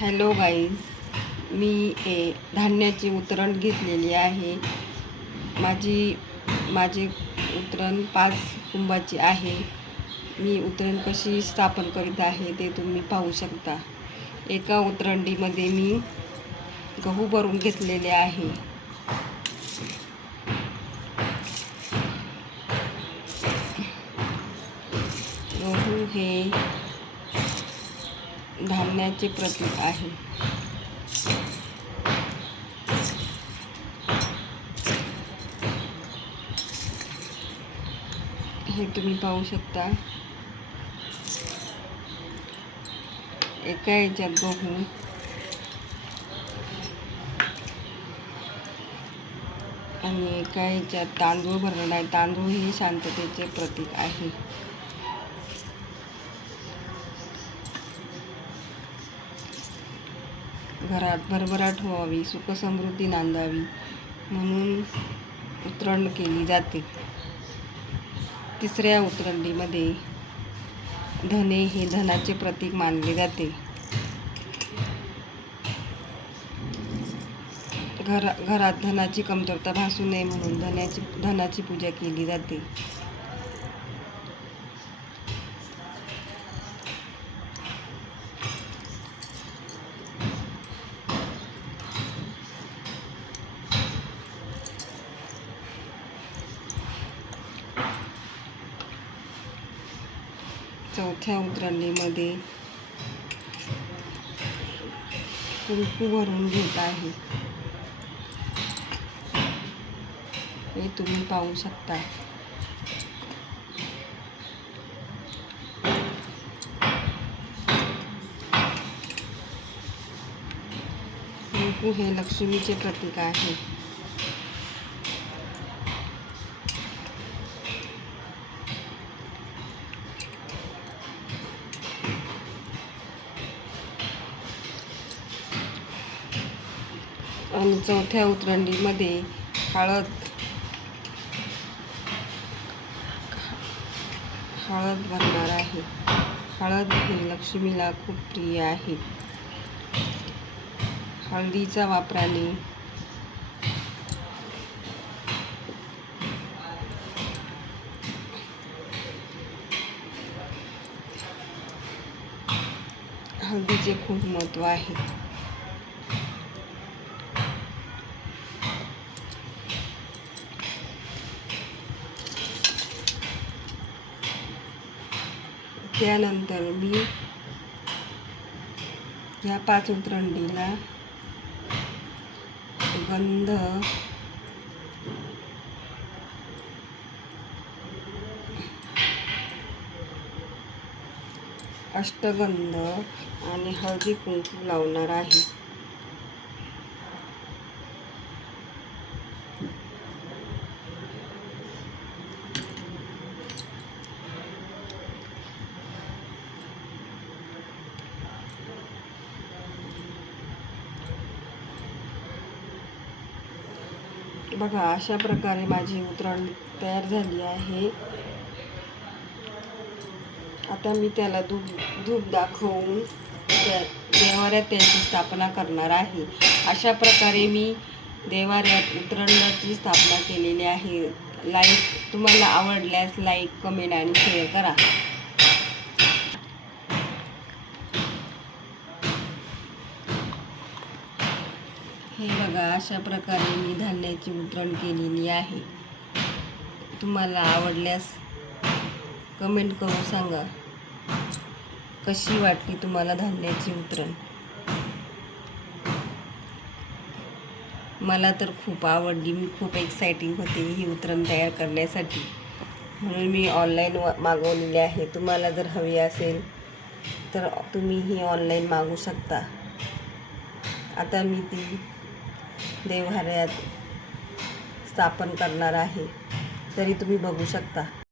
Hello guys, मी धान्याची उतरण घेतलेली आहे. माझे उतरण 5 कुंभाची आहे. मी उतरण कशी स्थापन करीत आहे ते तुम्ही पाहू शकता. एका उतरंडीमध्ये मी गहू भरून घेतलेले आहे. गहू हे धान्याचे प्रतीक आहे. हे तुम्ही पाहू शकता. एका याच्यात गहू आणि एका याच्यात तांदूळ भरलेला आहे. तांदूळ हे शांततेचे प्रतीक आहे. घरात भरभराट व्हावी, सुखसमृद्धी नांदावी म्हणून उतरण केली जाते. तिसऱ्या उतरंडीमध्ये धने हे धनाचे प्रतीक मानले जाते. घरात धनाची कमतरता भासू नये म्हणून धनाची पूजा केली जाते. चौथ्या उतरंडीमध्ये कुंकू भरून घेत आहे. हे तुम्ही पाहू शकता. कुंकू हे लक्ष्मीचे प्रतीक आहे. आणि चौथ्या उतरंडीमध्ये हळद भरणार आहे. हळद ही लक्ष्मीला खूप प्रिय आहे. हळदीचा वापराने हळदीचे खूप महत्त्व आहे. त्यानंतर मी या 5 उतरंडीला गंध, अष्टगंध आणि हळदी कुंकू लावणार आहे. बघा, अशा प्रकारे माझी उतरण तयार झाली आहे. आता मी त्याला धूप दाखवून देवाऱ्यात त्याची स्थापना करणार आहे. अशा प्रकारे मी देवाऱ्यात उतरणाची स्थापना केलेली आहे. तुम्हाला आवडल्यास लाईक, कमेंट आणि शेअर करा. हे बघा, अशा प्रकारे मी धान्याची उतरण केलेली आहे. तुम्हाला आवडल्यास कमेंट करून सांगा कशी वाटली तुम्हाला धान्याची उतरण. मला तर खूप आवडली. मी खूप एक्साइटिंग होते ही उतरण तयार करण्यासाठी, म्हणून मी ऑनलाईन मागवलेली आहे. तुम्हाला जर हवी असेल तर तुम्ही ही ऑनलाईन मागवू शकता. आता मी ती देवाऱ्यात स्थापन करणार आहे, तरी तुम्ही बघू शकता.